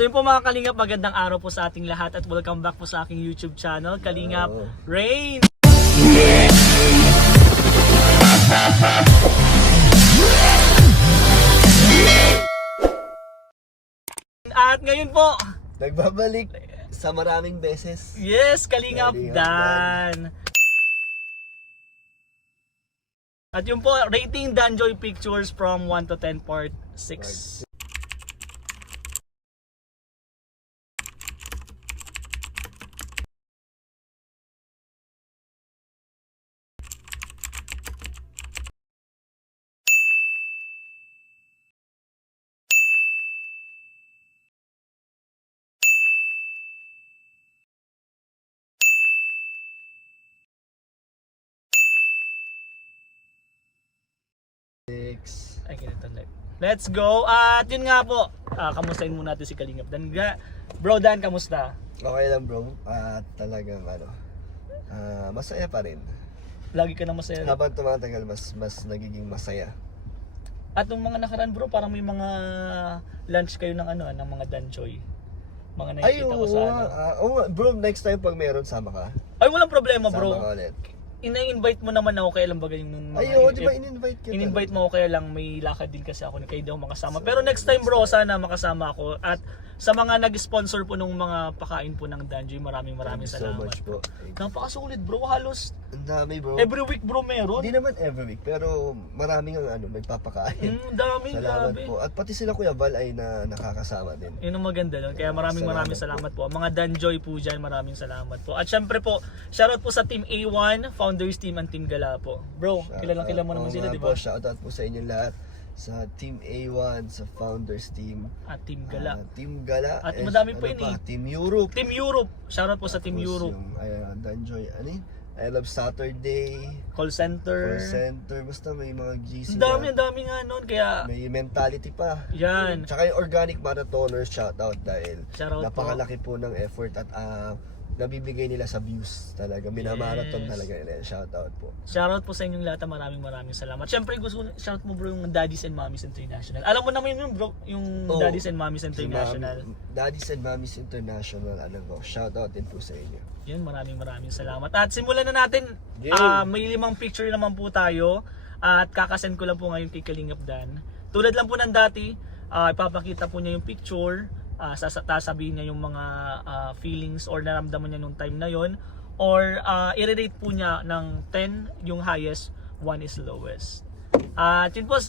So yun po mga Kalingap, magandang araw po sa ating lahat at welcome back po sa aking YouTube channel, Kalingap Rain! At ngayon po, nagbabalik sa maraming beses. yes, Kalingap Dan! At yun po, rating Danjoy Pictures from 1 to 10 part 6. Ay, ganito lang. Let's go! At yun nga po, kamustahin muna natin si Kalingap Dan. Bro Dan, kamusta? Okay lang bro, at talagang masaya pa rin. Lagi ka na masaya. Habang tumatagal, mas nagiging masaya. At nung mga nakaraan bro, parang may mga lunch kayo ng ng mga Danjoy. Mga nakikita ko sa bro, next time pag meron, sama ka. Ay, walang problema bro. Sama ka ulit. Ina-invite mo naman ako, kaya lang bagay yung mga... Di ba in-invite kita? In-invite mo ako, kaya lang may lakad din kasi ako, kaya di ako makasama. Pero next time bro, sana makasama ako. At sa mga nag-sponsor po nung mga pakain po ng Danjoy, maraming Thank you so salamat. much bro. Napakasulit bro, halos Ang dami bro. every week bro meron. Hindi naman every week, pero maraming ang nagpapakain. Dami, Salamat grabe. po. At pati sila Kuya Val ay nakakasama din. Yun ang maganda doon. Kaya maraming salamat po. Mga Danjoy po dyan, maraming salamat po. At syempre po, shoutout po sa Team A1, Founders Team and Team Gala po. Bro, kilala mo naman sila, di ba? Shoutout po sa inyo lahat. Sa Team A1, sa Founders Team. At Team Gala. Team Gala. At madami pa yun Team Europe. Team Europe. Shoutout po sa Team Tapos Europe. Yung Danjoy, I Love Saturday. Call Center. Basta may mga GC Ang dami nga nun. Kaya, may mentality pa. yan. Tsaka yung Organic Marathoners, shoutout dahil Shoutout napakalaki po ng effort at nabibigay nila sa views talaga. Minamarathon Yes. talaga nila. Shoutout po. Shoutout po sa inyong lahat. Maraming salamat. Syempre, gusto ko shoutout mo bro yung Daddies and Mommies International. Alam mo naman yun bro, yung Daddies and Mommies International. Daddies and Mommies International, shoutout din po sa inyo. Yun, maraming salamat. At simulan na natin. May 5 picture naman po tayo. At kakasend ko lang po ngayon kay Kalingap Dan. Tulad lang po ng dati, ipapakita po niya yung picture. Sasabihin niya yung mga feelings or naramdaman niya nung time na yon. Or i-rate po niya ng 10, yung highest, 1 is lowest. At yun po,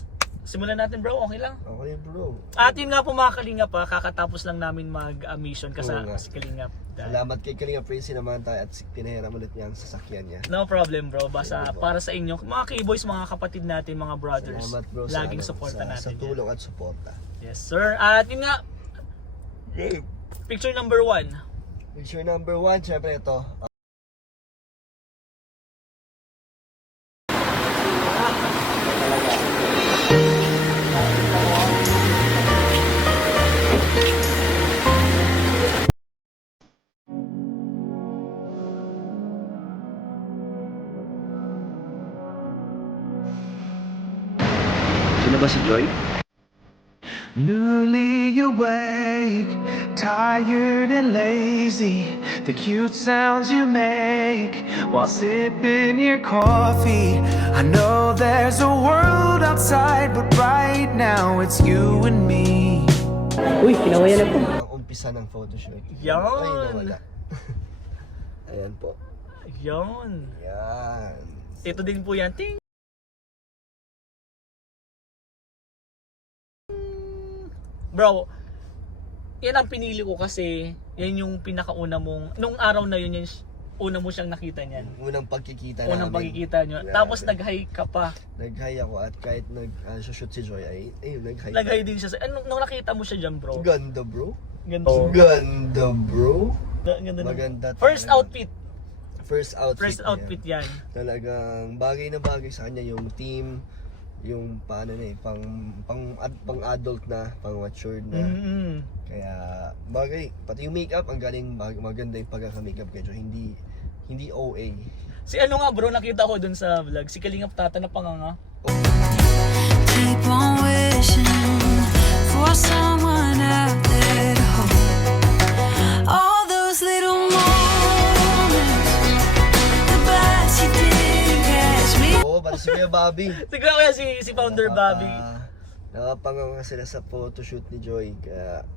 simulan natin bro, okay lang? Okay bro. At yun nga po mga Kalingap, kakatapos lang namin mag-mission kasama si Kalingap. Salamat kay Kalingap Prince naman tayo at pinahiram ulit niya ang sasakyan niya. No problem bro, basta para sa inyo, mga K-boys, mga kapatid natin, mga brothers. Salamat bro laging suporta natin. Sa tulong at suporta. Yes sir, at yun nga, picture number 1. Picture number 1, syempre ito. Sino ba si Joy? Newly awake, tired and lazy. The cute sounds you make while sipping your coffee. I know there's a world outside, but right now it's you and me. Uy, kinawayan na po. Ang umpisa ng photoshoot. Yan. Ay, nawala. Ayan po. Yun. Yan. Ito din po yan. Ting! Bro, yan ang pinili ko kasi yan yung pinakauna mong, nung araw na yun, una mo siyang nakita niyan. Unang pagkikita Unang namin. pagkikita nyo. Grabe. Tapos nag-hi ka pa. Nag-hi ako at kahit nag-shoot si Joy ay nag-hi. Nag-hi din siya. Nung nakita mo siya dyan bro. Ganda bro. Ganda. Ganda bro. Ganda. Maganda. First talaga. outfit. First outfit. First outfit yan. Talagang bagay na bagay sa kanya yung team, yung paano na pang adult na, pang matured na. Kaya bagay, pati yung makeup ang galing, maganda yung pagkaka-makeup kay Joy, hindi OA. Si ano nga bro, nakita ko dun sa vlog, si Kalingap Tata na panganga. Keep on wishing for someone out there to hold Bobby. Siguro kaya si Founder Bobby. Nakapanganga sila sa photoshoot ni Joy. Kaya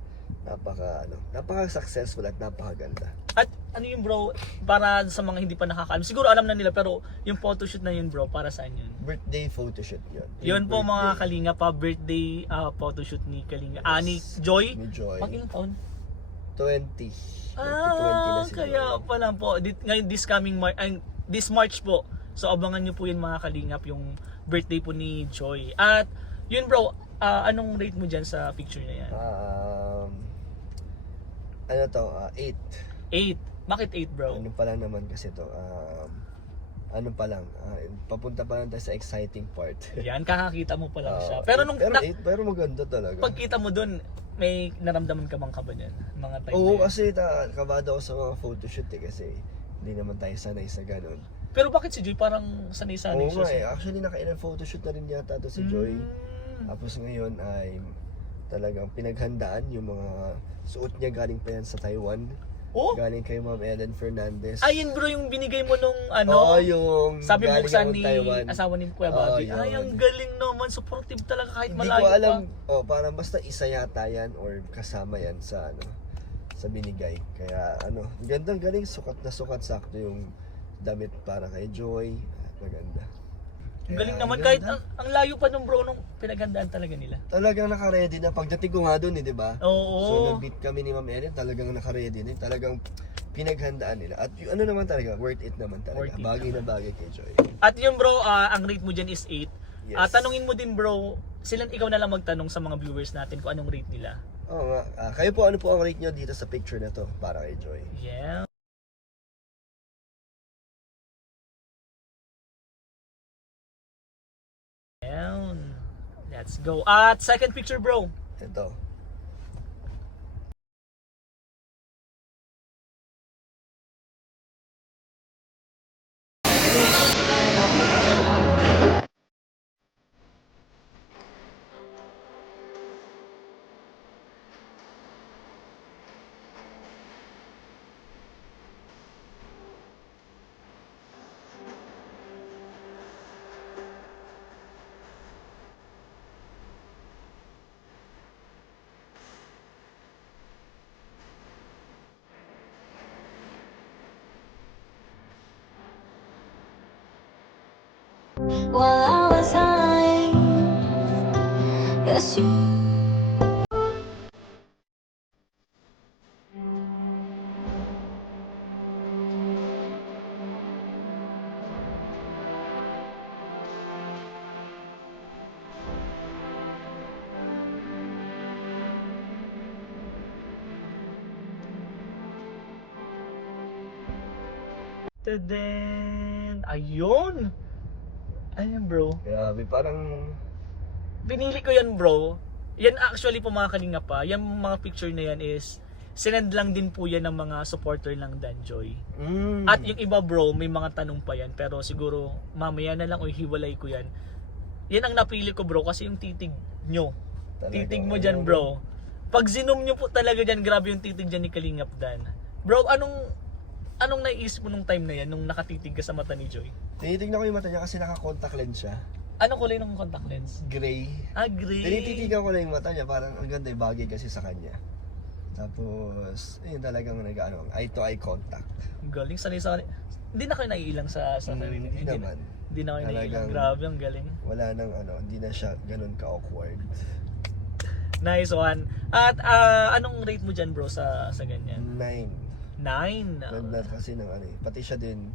napaka-successful at napakaganda. At ano yun bro, para sa mga hindi pa nakakaalam, siguro alam na nila pero yung photoshoot na yun bro, para saan yun? Birthday photoshoot yun. Yun po mga Birthday Kalinga pa, birthday photoshoot ni Kalinga. Ni Joy. ni Joy. Pag ilang taon? 20. 2020 na si Kaya Joy. pala po. Ngayon this March po. So abangan nyo po yun mga Kalingap, yung birthday po ni Joy. At yun bro, anong rate mo dyan sa picture na yan? Ano to? 8. 8. Bakit 8 bro? Ano pa lang naman kasi to? Ano pa lang? Papunta pa lang tayo sa exciting part. Yan, kakakita mo pa lang siya. Pero nung pero maganda talaga. pagkita mo dun, may naramdaman ka bang kaba niyan? Mga time Oo, na yan? kasi kabado ako sa mga photoshoot kasi hindi naman tayo sanay sa ganun. Pero bakit si Joy parang sanay-sanay Oo siya? nga actually nakailang photoshoot na rin yata to si Joy. Mm. Tapos ngayon ay talagang pinaghandaan yung mga suot niya galing pa yan sa Taiwan. Oh? Galing kay Ma'am Ellen Fernandez. Ayun bro, yung binigay mo nung Oo, yung sabi mo galing buksan ng ni Taiwan. asawa ni Kuya Bobby. Oo, Ay, yun. ang galing naman. Supportive talaga kahit Hindi malayo ko alam, pa. parang basta isa yata yan or kasama yan sa sa binigay. Kaya gandang galing, sukat na sukat, sakto yung damit para kay Joy. Maganda. Ang galing Kaya, naman. ganda. Kahit ang layo pa nung bro, nung pinaghandaan talaga nila. Talagang naka-ready na. Pagdating ko nga doon, di ba? Oo. So nag-beat kami ni Ma'am Ellen, talagang naka-ready na. Talagang pinaghandaan nila. At yung naman talaga, worth it naman talaga. Worth it Bagay naman. na bagay kay Joy. At yun bro, ang rate mo dyan is 8. Yes. Tanungin mo din bro, ikaw na lang magtanong sa mga viewers natin kung anong rate nila. Oo nga. Kayo po, ano po ang rate nyo dito sa picture na to para kay Joy? Yeah. Yan. Let's go. At second picture bro. Ito. While I was high, yes, you. Tadaan. Ayun. Ayun bro. Grabe, parang Pinili ko yan bro. Yan actually po mga kalinga pa. Yung mga picture na yan is sinend lang din po yan ng mga supporter ng Danjoy. At yung iba bro, may mga tanong pa yan. Pero siguro mamaya na lang o hiwalay ko yan. Yan ang napili ko bro kasi yung titig nyo. Talaga, Titig mo dyan bro. Pag zinom nyo po talaga dyan, grabe yung titig dyan ni Kalingap Dan. Bro, anong naiisip mo nung time na yan, nung nakatitig ka sa mata ni Joy? tinitignan ko yung mata niya kasi naka-contact lens siya. Anong kulay ng contact lens? Gray. Gray. Tinititigan ko lang yung mata niya, parang ang ganda yung bagay kasi sa kanya. Tapos, yun talagang eye to eye contact. Galing, sanay-sanay. Hindi na kayo naiilang sa sarili. Hindi naman. Hindi na kayo naiilang. Talagang- Grabe, ang galing. Wala nang hindi na siya ganun ka-awkward. Nice one. At anong rate mo dyan bro sa ganyan? 9. 9. Ganda kasi ng pati siya din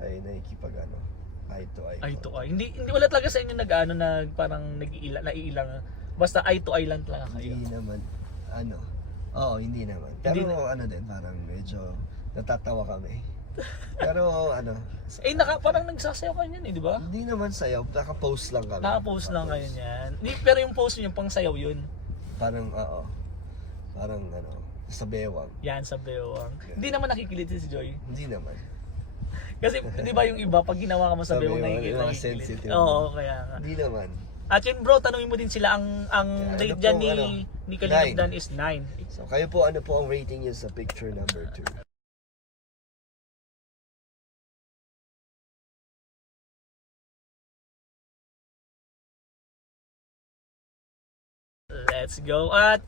ay nakikipag eye to eye. Eye to eye. Hindi wala talaga sa inyo parang naiilang. Basta eye to eye lang talaga kayo. Hindi naman, oo, hindi naman. Pero Hindi din, parang medyo natatawa kami. Pero Parang nagsasayaw kayo niyan di ba? hindi naman sayaw, naka-post lang kami. Naka-post lang kayo niyan. Pero yung post niyo pang sayaw yun. Parang, parang sa bewang. Yan sa bewang. Hindi naman nakikilit si Joy. Hindi naman. Kasi di ba yung iba pag ginawa ka mo sa Sa bewang bewang, yung mga nakikilit. sensitive. Oo, kaya nga. Hindi naman. At yun bro, tanungin mo din sila ang rate dyan ni Kalingap 9. Dan is 9. So, kayo po, ano po ang rating niyo sa picture number 2? Let's go. At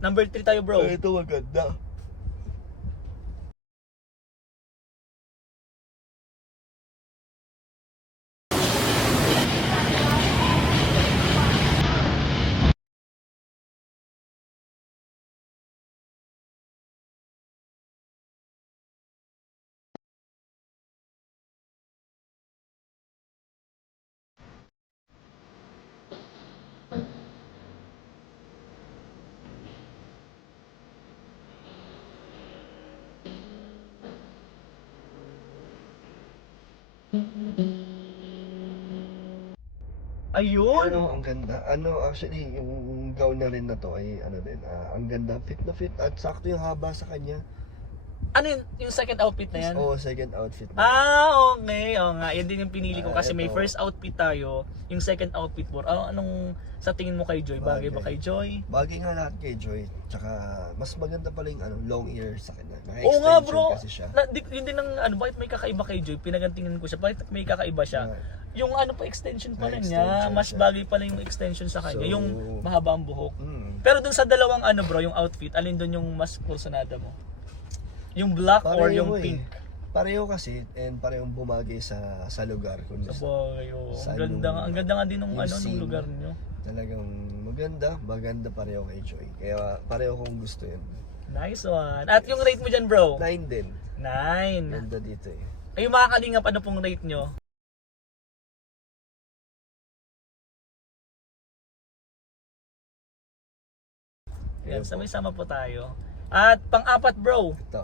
number 3 tayo, bro. Ito maganda. Ayun. Ang ganda. Actually, yung gown na rin na to ay ang ganda. Fit na fit at sakto yung haba sa kanya. Ano yung second outfit na yan? Oo, second outfit na. Okay. Oo nga. Yan din yung pinili ko kasi may Ito. first outfit tayo. Yung second outfit mo. Anong sa tingin mo kay Joy? Bagay ba Bagay. kay Joy? Bagay nga lahat kay Joy. Tsaka, mas maganda pala yung long ear sa kanya. Oo nga, Naka-extension bro. kasi siya. Yun din ang bakit may kakaiba kay Joy? Pinagantingan ko siya. Bakit may kakaiba siya? Yung extension pa rin niya. Extension Mas siya. bagay pala yung extension sa kanya. So, yung mahaba ang buhok. Mm. Pero dun sa dalawang bro, yung outfit, alin dun yung mas kursunada mo? Yung black or yung pink? Pareho kasi and parehong bumagay sa lugar kung Sa gusto. bagay, oh. Sa Ang ganda nga din nung yung nung scene. lugar niyo. Talagang maganda pareho kay Joy. Kaya pareho kong gusto yun. Nice one. At yung rate mo dyan, bro? 9 din. 9. Ganda dito eh. Ay, yung mga kalingap, ano pong rate nyo? Yan, sama po tayo. At pang-apat, bro. Ito.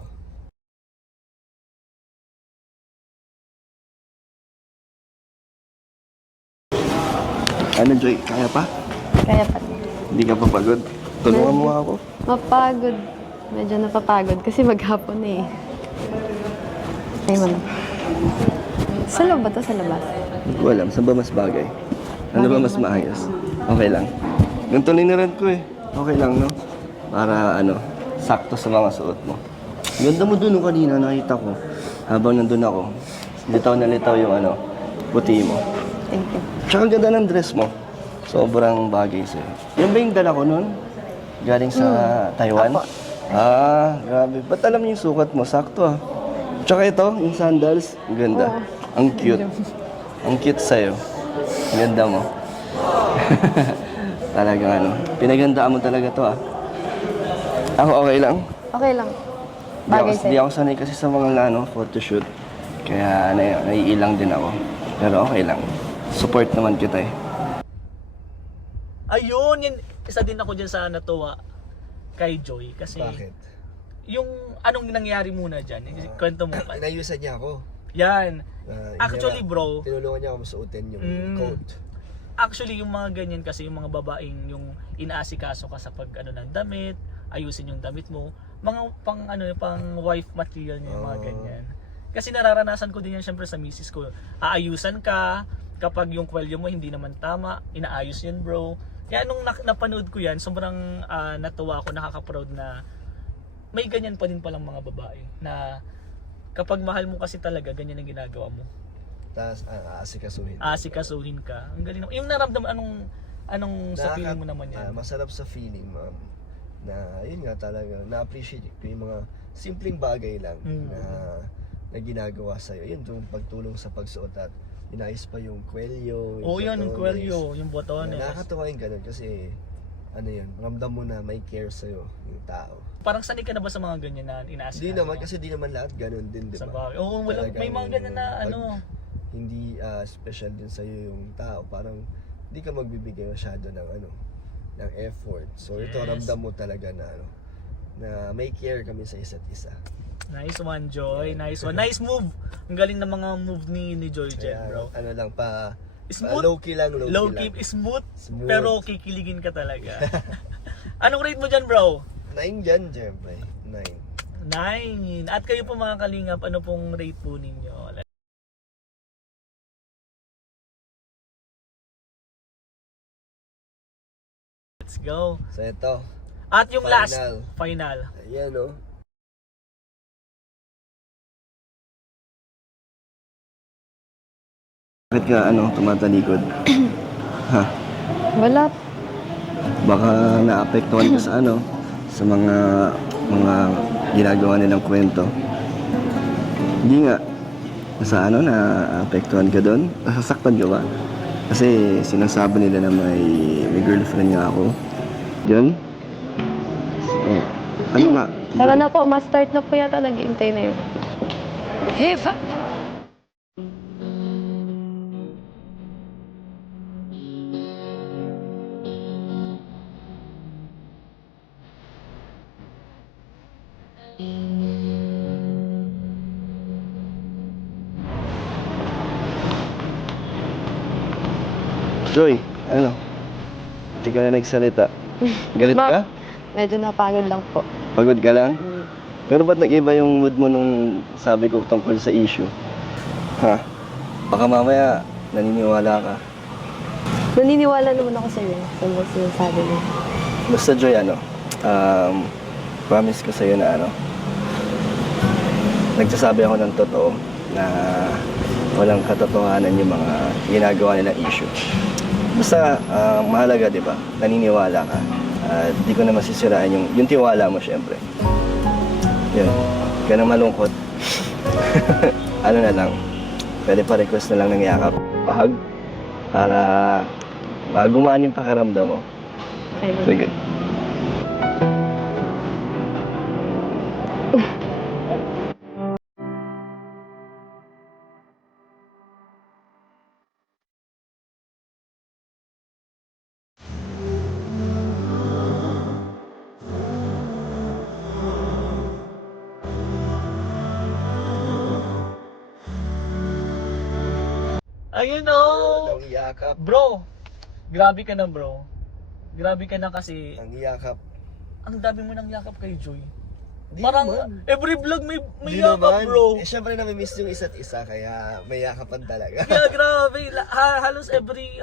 Ano Joy, kaya pa? Kaya pa. Hindi ka pa pagod? Tulungan mo ako. Mapagod. Medyo napapagod kasi maghapon eh. Ay mo na. Sa loob ba to? Sa labas? Hindi ko alam, saan ba mas bagay? Ano ba mas maayos? Okay lang. Ganito rin ko eh. Okay lang, no? Para sakto sa mga suot mo. Ganda mo dun nung kanina, nakita ko. Habang nandun ako, litaw na litaw yung puti mo. Thank you. Tsaka ang ganda ng dress mo. Sobrang bagay sa'yo. Yan ba yung dala ko nun? Galing sa Taiwan? Ah, grabe. Ba't alam niyo yung sukat mo? Sakto ah. Tsaka ito, yung sandals. Ang ganda. Oo. Ang cute. Ang cute sa'yo. Ang ganda mo. Talagang pinagandaan mo talaga to ah. Ako okay lang. Okay lang. Di Bagay ako sa'yo. sanay kasi sa mga photoshoot. Kaya naiilang din ako. Pero okay lang. Support naman kita eh. Ayun, isa din ako dyan sa natuwa kay Joy. Kasi yung anong nangyari muna dyan, kwento mo. Inayusan niya ako. Yan. Actually, bro. Tinulungan niya ako masuotin yung coat. Actually, yung mga ganyan kasi, yung mga babaeng yung inaasikaso ka sa pag ng damit, ayusin yung damit mo, mga pang wife material niya, yung mga ganyan. Kasi nararanasan ko din yan syempre sa misis ko. Aayusan ka, kapag yung kwelyo mo hindi naman tama, inaayos yun, bro. Kaya nung napanood ko yan, sobrang natuwa ako, nakaka-proud na may ganyan pa din palang mga babae na kapag mahal mo kasi talaga, ganyan ang ginagawa mo. Tapos aasikasuhin. Asikasuhin ka. Ang galing naman. Yung naramdaman, anong sa feeling mo naman yan? Masarap sa feeling, ma'am. Na yun nga talaga, na-appreciate ko yung mga simpleng bagay lang na ginagawa sa'yo. Yun, yung pagtulong sa pagsuot at inayos pa yung kwelyo. Oo, yun, yung kwelyo, yung botones. Nakakatawa yung ganun kasi ramdam mo na may care sa'yo yung tao. Parang sanay ka na ba sa mga ganyan na inaasikaso? Hindi naman, kasi di naman lahat ganun din, di Sa ba? bagay. Oo, may mga ganyan na Hindi special din sa'yo yung tao, parang hindi ka magbibigay masyado ng effort. So ito, Yes. ramdam mo talaga na na may care kami sa isa't isa. Nice one, Joy. Nice one. Nice move. Ang galing ng mga move ni Joy Jen, bro. Lang Smooth. low-key lang, Low lang. keep, smooth, Smooth. pero kikiligin ka talaga. Anong rate mo dyan, bro? 9 dyan, syempre. 9. 9. At kayo po mga kalingap, ano pong rate po ninyo? Let's go. So ito, At yung Final. last, final. ayan Bakit ka tumatalikod? Ha? Wala. baka naapektuhan ka sa ano, sa mga ginagawa nilang kwento. Hindi nga, sa ano, naapektuhan ka doon? Nasasaktan ka ba? Kasi sinasabi nila na may girlfriend nga ako. Yun? Oh, ano nga? Tara na po, ma-start na po yata, nag-iintay na yun. Joy, ano? Hindi ka na nagsalita. Galit ka? Medyo napagod lang po. Pagod ka lang? Pero ba't nag-iba yung mood mo nung sabi ko tungkol sa issue? Ha? Baka mamaya naniniwala ka. Naniniwala naman ako sa'yo sa mga sinasabi mo. Basta Joy, ano? Promise ko sa'yo na ano? Nagsasabi ako ng totoo na walang katotohanan yung mga ginagawa nilang issue. Basta mahalaga, di ba? Naniniwala ka. Di ko na masisiraan yung tiwala mo, syempre. Yun. Huwag ka na malungkot. Ano na lang, pwede pa request na lang ng yakap. Pahag. Para gumaan yung pakiramdam mo. Okay. Sige. Ayun oh! Ang yakap. Bro, grabe ka na bro. Grabe ka na kasi Ang yakap. ang dami mo ng yakap kay Joy. Di Parang naman. every vlog may Di yakap naman. bro. Eh, syempre nami-miss yung isa't isa, kaya may yakapan talaga. Kaya grabe, halos every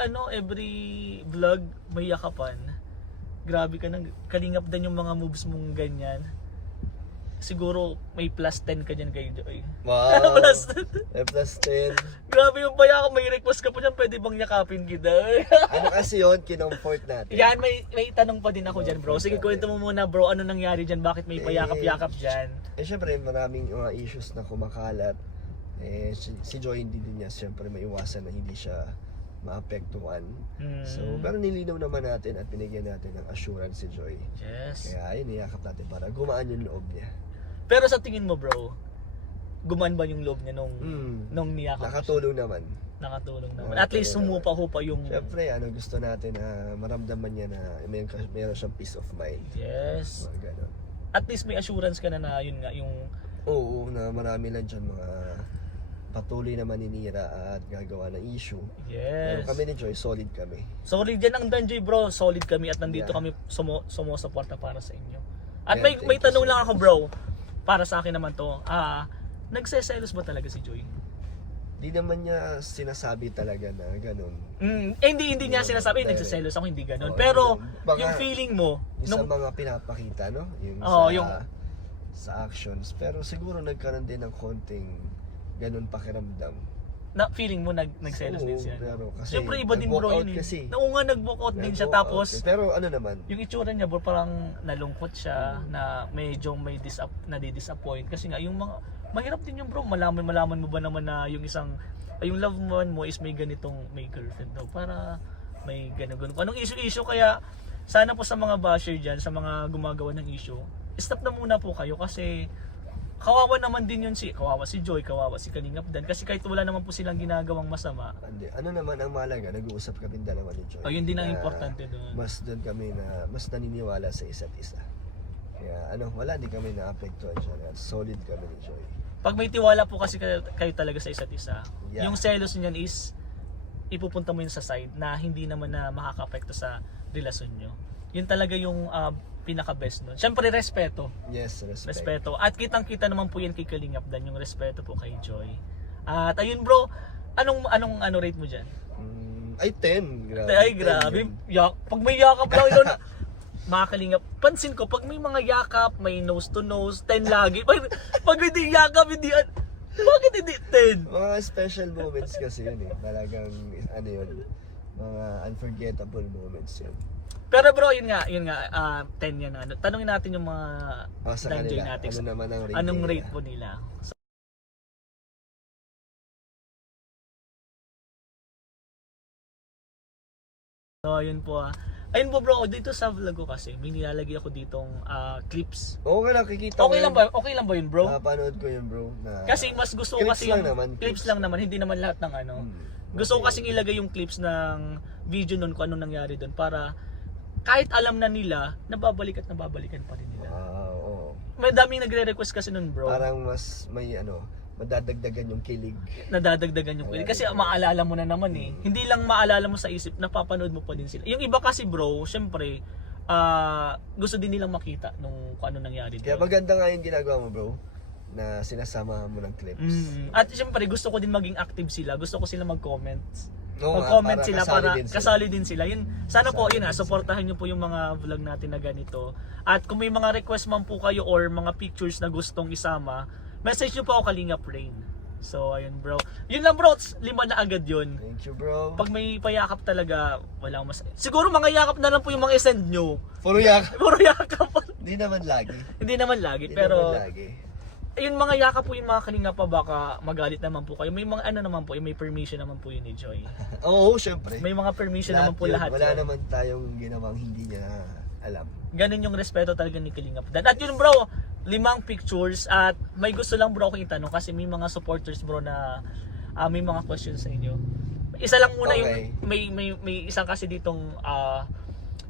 vlog may yakapan. Grabe ka nang kalingap din yung mga moves mong ganyan. Siguro may plus 10 ka dyan kay Joy. Wow. Plus May plus 10. Grabe yung payakap, may request ka pa dyan, pwede bang yakapin kita? Ano kasi yun, kinomfort natin. Yan, may tanong pa din ako dyan bro. Sige, kwento mo muna bro, ano nangyari dyan? Bakit may payakap-yakap dyan? Eh syempre maraming mga issues na kumakalat. Eh si Joy hindi din niya syempre maiwasan na hindi siya maapektuhan. So pero nilinaw naman natin at binigyan natin ng assurance si Joy. Yes. Kaya ayun, niyakap natin para gumaan yung loob niya. Pero sa tingin mo bro, gumaan ba yung loob niya nung niyakap? Nakatulong naman. Nakatulong naman. Nakatulong At least humupa-hupa yung... Syempre gusto natin na maramdaman niya na meron siyang peace of mind. Yes. Mga ganon. At least may assurance ka na yun nga, yung... Oo, na marami lang dyan mga patuloy na maninira at gagawa ng issue. Pero Yes. kami ni Joy, solid kami. Solid yan ang Danjoy bro, solid kami at nandito Yeah. kami sumusuporta para sa inyo. At Yeah, may thank you tanong so lang much. ako bro, para sa akin naman to. Nagseselos ba talaga si Joy? Di naman niya sinasabi talaga na ganun. Hindi niya Yun, sinasabi, direct. nagseselos ako, hindi ganun. Oo, Pero ganun. Baka yung feeling mo, Yung sa mga pinapakita, no? Yung sa actions. Pero siguro nagkaroon din ng konting ganun pakiramdam. na feeling mo nagselos din siya. Pero kasi Siyempre iba din bro nag-walk yun out eh. kasi. Oo nga, nag-walk out din siya Nag-walk tapos out. Pero ano naman, yung itsura niya bro parang nalungkot siya na medyo may nadi-disappoint kasi nga yung mga mahirap din yung bro malaman mo ba naman na yung yung love mo is may ganitong may girlfriend daw para may ganun anong issue kaya sana po sa mga basher diyan sa mga gumagawa ng issue stop na muna po kayo kasi kawawa naman din yun kawawa si Joy, kawawa si Kalingap Dan kasi kahit wala naman po silang ginagawang masama. ano naman ang mahalaga, nag-uusap kami dalawa ni Joy. Yun din ang na importante doon. Mas doon kami na mas naniniwala sa isa't isa. Kaya wala din kami na-apektuhan siya. Solid kami ni Joy. Pag may tiwala po kasi kayo talaga sa isa't isa, Yeah. yung selos niyan is ipupunta mo yun sa side na hindi naman na makaka-apekto sa relasyon nyo. Yun talaga yung pinaka-best nun. Siyempre, respeto. Yes, respect. Respeto. At kitang-kita naman po yan kay Kalingap Dan, yung respeto po kay Joy. At ayun bro, anong rate mo dyan? Ay, 10. Grabe. Ay, 10 grabe. yun. Pag may yakap lang yun, mga Kalingap. Pansin ko, pag may mga yakap, may nose to nose, 10 lagi. Pag hindi yakap, bakit hindi 10? Mga special moments kasi yun eh. Talagang, yun. Mga unforgettable moments yun. Pero bro, yun nga, 10 yan. Ano, tanungin natin yung mga Sa Danjoy kanila, natin. ano naman ang rate Anong nila? rate po nila? So, ayun po Ayun po bro, dito sa vlog ko kasi, may nilalagay ako ditong clips. Okay lang, kikita Okay lang ba yun bro? Napanood ko yun bro. Kasi mas gusto ko Clips kasi lang yung naman, clips clips. lang naman, hindi naman lahat ng ano. Gusto ko Okay. kasing ilagay yung clips ng video nun kung anong nangyari doon para kahit alam na nila, nababalikan pa rin nila. Oo. May daming nagre-request kasi nun bro. Parang mas may madadagdagan yung kilig. Nadadagdagan yung kilig. Kasi maalala mo na naman eh. Hindi lang maalala mo sa isip, napapanood mo pa din sila. Yung iba kasi bro, syempre, gusto din nilang makita nung kung ano nangyari Kaya doon. maganda nga yung ginagawa mo bro, na sinasama mo ng clips. At syempre, gusto ko din maging active sila. Gusto ko sila mag-comment. Oo nga, Mag-comment para sila kasali para din sila. kasali din sila. Yun, sana po, Kasali yun din supportahan niyo po yung mga vlog natin na ganito. At kung may mga request man po kayo or mga pictures na gustong isama, message niyo po ako Kalingap Rain. So, ayun bro. Yun lang bro, 5 na agad yun. Thank you bro. Pag may payakap talaga, wala akong siguro mga yakap na lang po yung mga isend nyo. Puro yak. Puro yakap. Hindi naman lagi. Hindi naman lagi, Hindi pero naman lagi. yun mga yakap po yung mga kalinga pa, baka magalit naman po kayo. May mga ano naman po, may permission naman po yun ni Joy. Oo, syempre. May mga permission naman po yun. lahat. Wala yun. naman tayong ginawang hindi niya alam. Ganun yung respeto talaga ni Kalingap Dan. At yun bro, 5 pictures at may gusto lang bro akong itanong kasi may mga supporters bro na may mga questions sa inyo. Isa lang muna Okay. yung may isang kasi ditong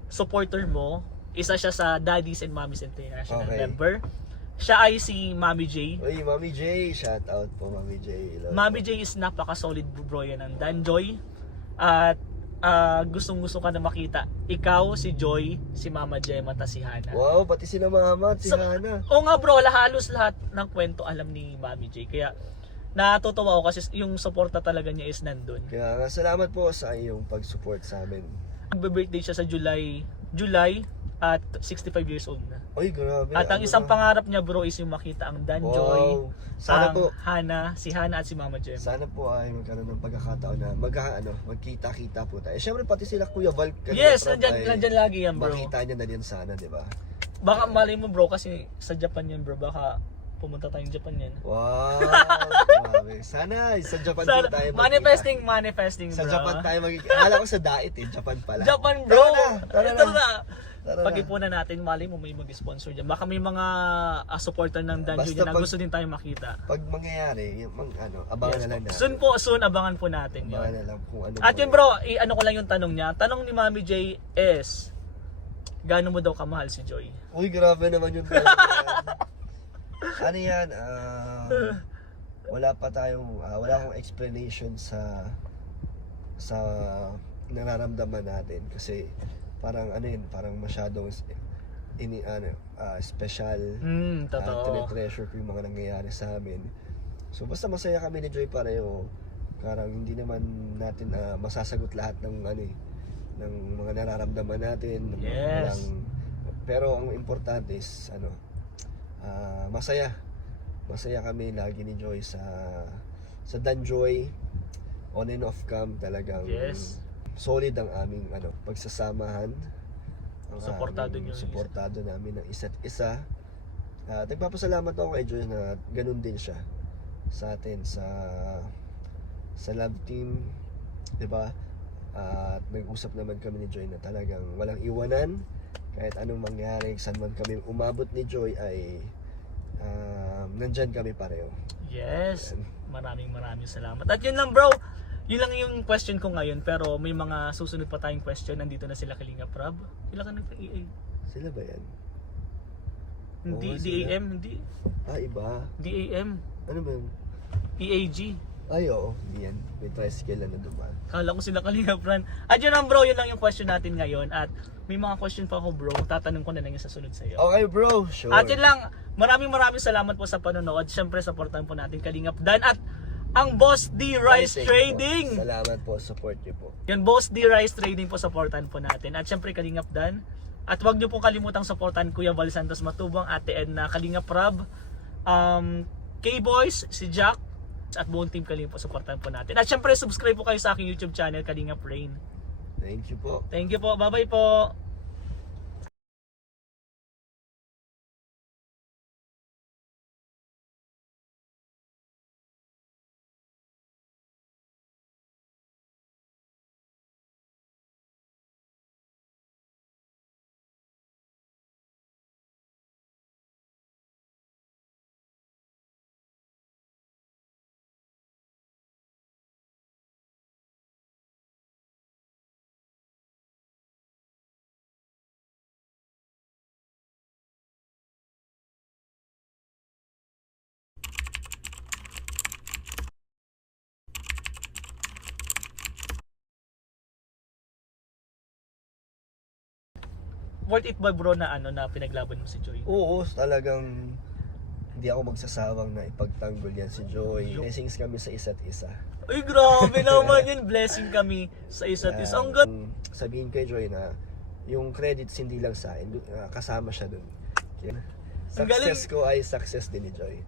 supporter mo. Isa siya sa Daddies and Mommies International Okay. member. Siya ay si Mami J. Uy, Mami J, shout out po Mami J. Love Mami J is napaka-solid bro yan ng Danjoy. At gustong-gusto ka na makita. Ikaw, si Joy, si Mama Gemma, at si Hana. Wow, pati sila Mama at si So, Hana. Oo nga bro, halos lahat ng kwento alam ni Mami J. Kaya natutuwa ako kasi yung suporta talaga niya is nandun. Kaya nga, salamat po sa iyong pag-support sa amin. Magbe-birthday siya sa July at 65 years old na. Uy, grabe. At ang ano isang na? pangarap niya bro is yung makita ang Danjoy, Wow. Sana ang po, Hana, si Hana at si Mama Gemma. sana po ay magkaroon ng pagkakataon na magkita-kita po tayo. Siyempre pati sila Kuya Val. Yes, Trump nandyan lagi yan bro. Makita niya na din sana, di ba? Baka malay mo bro kasi sa Japan yan bro, baka pumunta tayong Japan yan. Wow, grabe. Sana sa Japan po tayo Manifesting bro. Sa Japan tayo Akala ko sa Dait Japan pala. Japan bro! Tara Ito na. na! Tara na. Pag-ipunan natin, mali mo may mag-sponsor dyan. Baka may mga supporter ng Danjoy Basta dyan na pag- gusto din tayo makita. Pag mangyayari, abangan na lang natin. Soon, abangan po natin yun. Abangan na lang kung ano. At yun bro, ano ko lang yung tanong niya. Tanong ni Mami J is, gaano mo daw kamahal si Joy? Uy, grabe naman yung ano yan? Wala akong explanation sa nararamdaman natin kasi parang parang masyadong special. Totoo. Tinetreasure ko yung mga nangyayari sa amin. So basta masaya kami ni Joy pareho. Parang hindi naman natin masasagot lahat ng ng mga nararamdaman natin. Yes. Pero ang importante is masaya. Masaya kami lagi ni Joy sa Danjoy. On and off cam talagang Yes. solid ang aming pagsasamahan. Ang Supportado aming niyo. suportado namin ng isa't isa. At nagpapasalamat ako kay Joy na ganun din siya sa atin sa love team, 'di ba? At nag-usap naman kami ni Joy na talagang walang iwanan kahit anong mangyari, saan man kami umabot ni Joy ay nandyan kami pareho. Yes. Maraming salamat. At yun lang bro. Yun lang yung question ko ngayon. Pero may mga susunod pa tayong question. Nandito na sila Kalingap Rab. Ilan ka nagpa-EA? Sila ba yan? Hindi, Oo, sila. DAM, hindi. Iba. DAM, Ano ba yun? EAG. Ay, oo. Hindi yan. May tricycle na dumaan. Kala ko sila Kalingap Ran. At yun lang bro, yun lang yung question natin ngayon. At may mga question pa ako bro. Tatanong ko na lang yung sa sunod sa'yo. Okay bro, sure. At yun lang, maraming salamat po sa panonood. Siyempre, supportan po natin Kalingap Dan at ang Boss D Rice Thank you Trading. po. Salamat po, support niyo po. Yan, Boss D Rice Trading po, supportan po natin. At syempre, Kalingap Dan. At huwag niyo pong kalimutang supportan Kuya Val Santos Matubang, Ate Edna, Kalingap Rab, K-Boys, si Jack, at buong team Kalingap po, supportan po natin. At syempre, subscribe po kayo sa aking YouTube channel, Kalingap Rain. Thank you po. Thank you po. Bye-bye po. Worth it ba bro na na pinaglaban mo si Joy? Oo, talagang hindi ako magsasawang na ipagtanggol yan si Joy. Blessings kami sa isa't isa. Ay grabe naman yun. Blessing kami sa isa't isa. Ang gat. Sabihin kay Joy na yung credits hindi lang sa akin, kasama siya dun. Ang galing. Success ko ay success din ni Joy.